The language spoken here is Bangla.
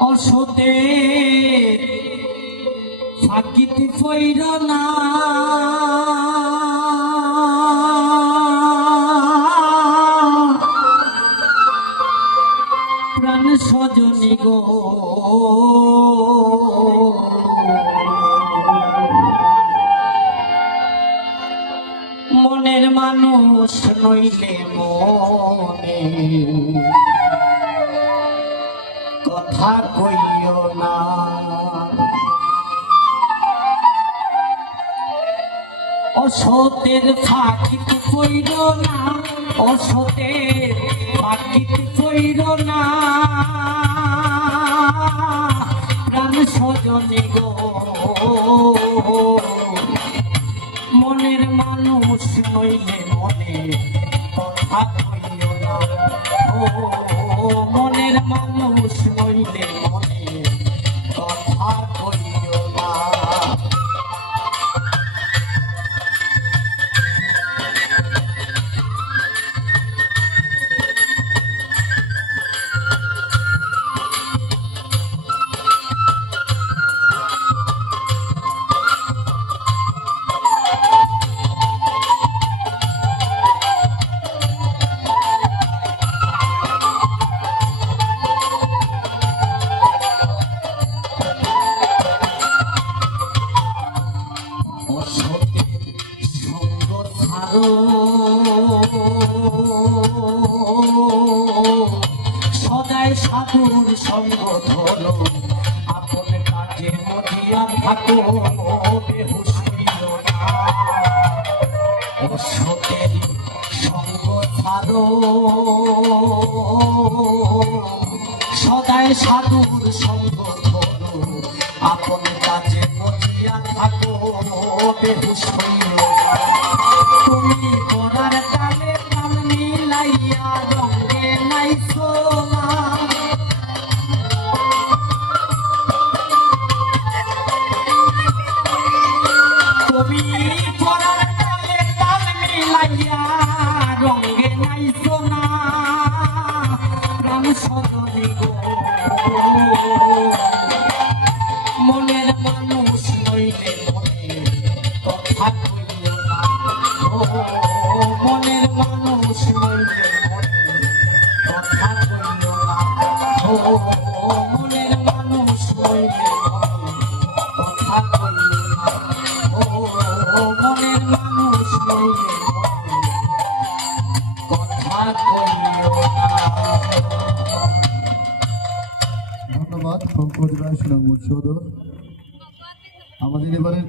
অসতে ফাঁকিতে ফইর না প্রাণ সজনী গো মনের মানুষ নইলে মনে কথা কইও না অসতের ফাঁকিতে পইর না অসতের ফাঁকিতে পইর না প্রাণ সজনী গো মনের মানুষ নইলে মনে কথা কইও না ও মনের মানুষ নইলে মনে কথা কইও না সদাই সাধুর সঙ্গ ধরো আপন কাজে মজিয়া থাকো বেহুশ হইও না অসতের সঙ্গ ছাড়ো সদাই সাধুর সঙ্গ ধরো আপন কাজে মজিয়া থাকো বেহুশ হইও না তুমি করার কালে কাম মিলাইয়া রঙে নাইছো না তুমি করার কালে কাম মিলাইয়া রঙে নাইছো না প্রাণ সজনী গো মনের মানুষ নইলে মনে কথা কইও না মনের মানুষ নইলে মনে কথা কইও না মনের মানুষ নইলে মনে কথা কইও না মনের মানুষ নইলে মনে কথা কইও না। ধন্যবাদ পঙ্কজ রায় সুনাম উৎসব আমাদের এবারে